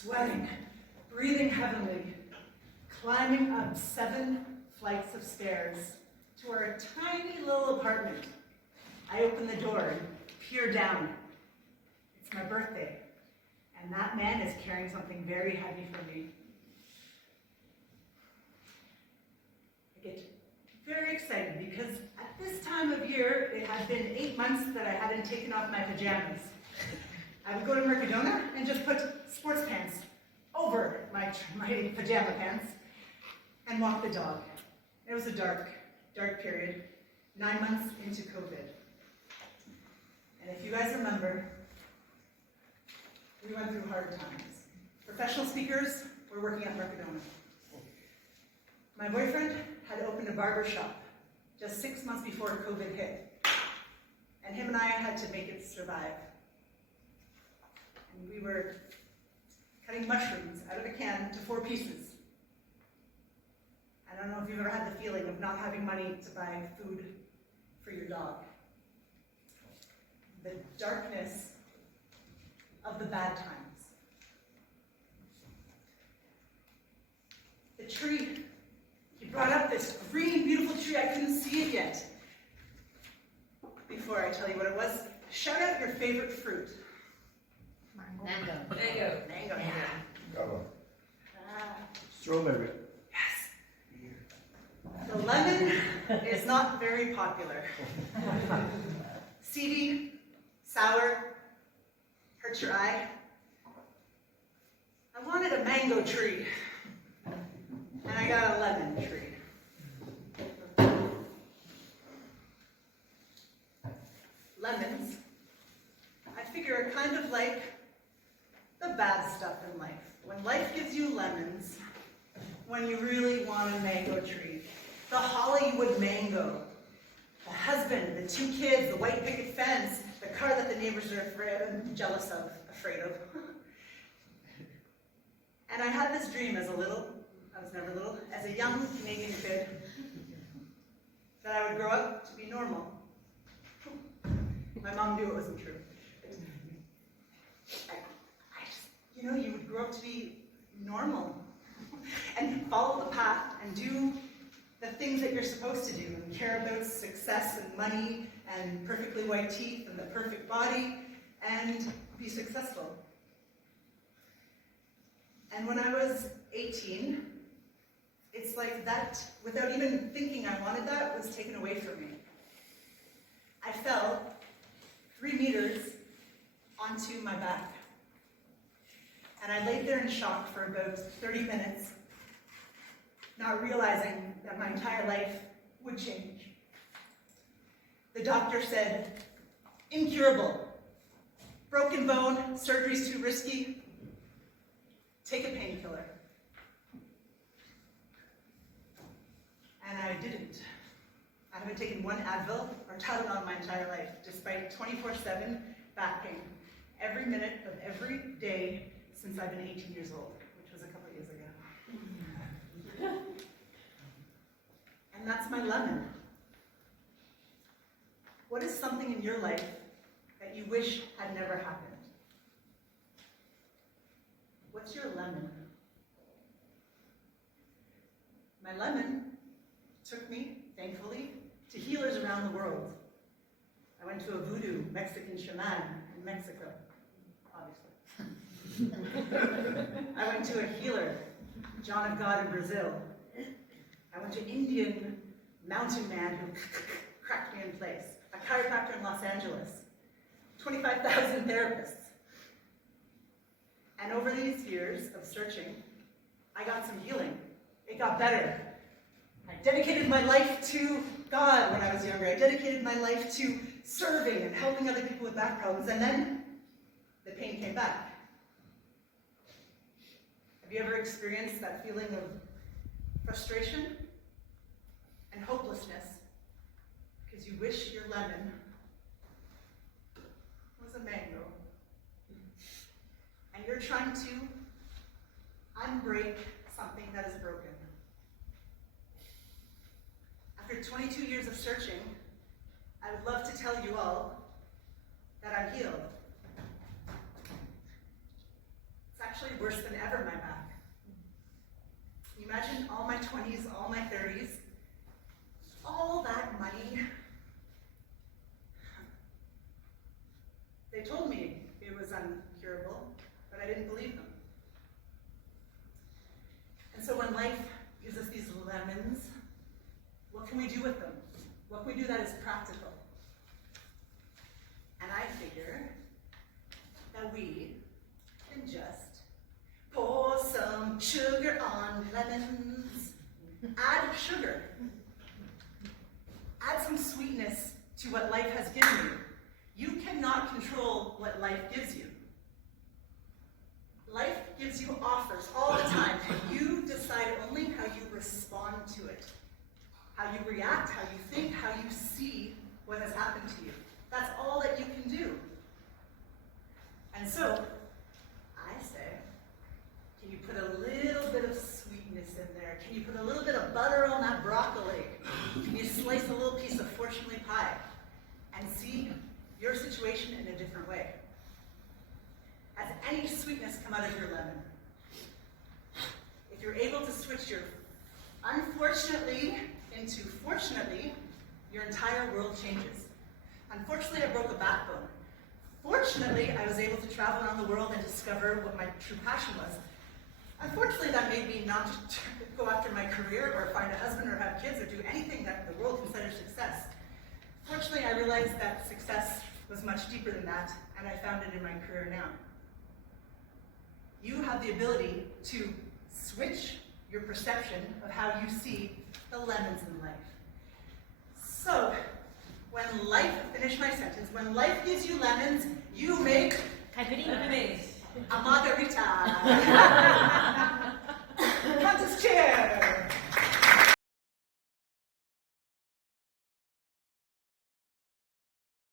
sweating, breathing heavily, climbing up 7 flights of stairs to our tiny little apartment. I open the door and peer down. It's my birthday, and that man is carrying something very heavy for me. I get very excited because at this time of year, it had been 8 months that I hadn't taken off my pajamas. I would go to Mercadona and just put sports pants over my pajama pants and walk the dog. It was a dark period, 9 months into COVID. And if you guys remember, we went through hard times. Professional speakers were working at Barcelona. My boyfriend had opened a barber shop just 6 months before COVID hit. And him and I had to make it survive. And we were cutting mushrooms out of a can to 4 pieces. I don't know if you've ever had the feeling of not having money to buy food for your dog. The darkness of the bad times. The tree, he brought up this green, beautiful tree. I couldn't see it yet. Before I tell you what it was, shout out your favorite fruit. Mango. Mango. Yeah. Got one. Ah. Strawberry. The lemon is not very popular. Seedy, sour, hurts your eye. I wanted a mango tree, and I got a lemon tree. Lemons, I figure, are kind of like the bad stuff in life. When life gives you lemons, when you really want a mango tree. The Hollywood mango, the husband, the 2 kids, the white picket fence, the car that the neighbors are jealous of, afraid of. And I had this dream as I was never little, as a young Canadian kid, that I would grow up to be normal. My mom knew it wasn't true. You would grow up to be normal and follow the path and do the things that you're supposed to do and care about success and money and perfectly white teeth and the perfect body and be successful. And when I was 18, it's like that, without even thinking I wanted that, was taken away from me. I fell 3 meters onto my back. And I laid there in shock for about 30 minutes, not realizing that my entire life would change. The doctor said, incurable, broken bone, surgery's too risky, take a painkiller. And I didn't. I haven't taken 1 Advil or Tylenol in my entire life, despite 24/7 back pain, every minute of every day since I've been 18 years old, which was a couple years ago. And that's my lemon. What is something in your life that you wish had never happened? What's your lemon? My lemon took me, thankfully, to healers around the world. I went to a voodoo Mexican shaman in Mexico, obviously. I went to a healer, John of God in Brazil. I went to Indian mountain man who cracked me in place. A chiropractor in Los Angeles. 25,000 therapists. And over these years of searching, I got some healing. It got better. I dedicated my life to God when I was younger. I dedicated my life to serving and helping other people with back problems. And then the pain came back. Have you ever experienced that feeling of frustration and hopelessness because you wish your lemon was a mango? And you're trying to unbreak something that is broken. After 22 years of searching, I would love to tell you all that I'm healed. It's actually worse than ever, my back. Can you imagine all my 20s, all my 30s, all that money? They told me it was uncurable, but I didn't believe them. And so when life gives us these lemons, what can we do with them? What can we do that is practical? And I figure that we can just pour some sugar on lemons. Add sugar. Add some sweetness to what life has given you. You cannot control what life gives you. Life gives you offers all the time, and you decide only how you respond to it. How you react, how you think, how you see what has happened to you. That's all that you can do. And so, I say, can you put a little bit of sweetness in there? Can you put a little bit of butter on that broccoli? Can you slice a little piece of fortunately pie and see your situation in a different way? Has any sweetness come out of your lemon? If you're able to switch your unfortunately into fortunately, your entire world changes. Unfortunately, I broke a backbone. Fortunately, I was able to travel around the world and discover what my true passion was. Unfortunately, that made me not go after my career or find a husband or have kids or do anything that the world considers success. Fortunately, I realized that success was much deeper than that, and I found it in my career now. You have the ability to switch your perception of how you see the lemons in life. So, when life, finish my sentence, when life gives you lemons, you make a margarita. Countess chair.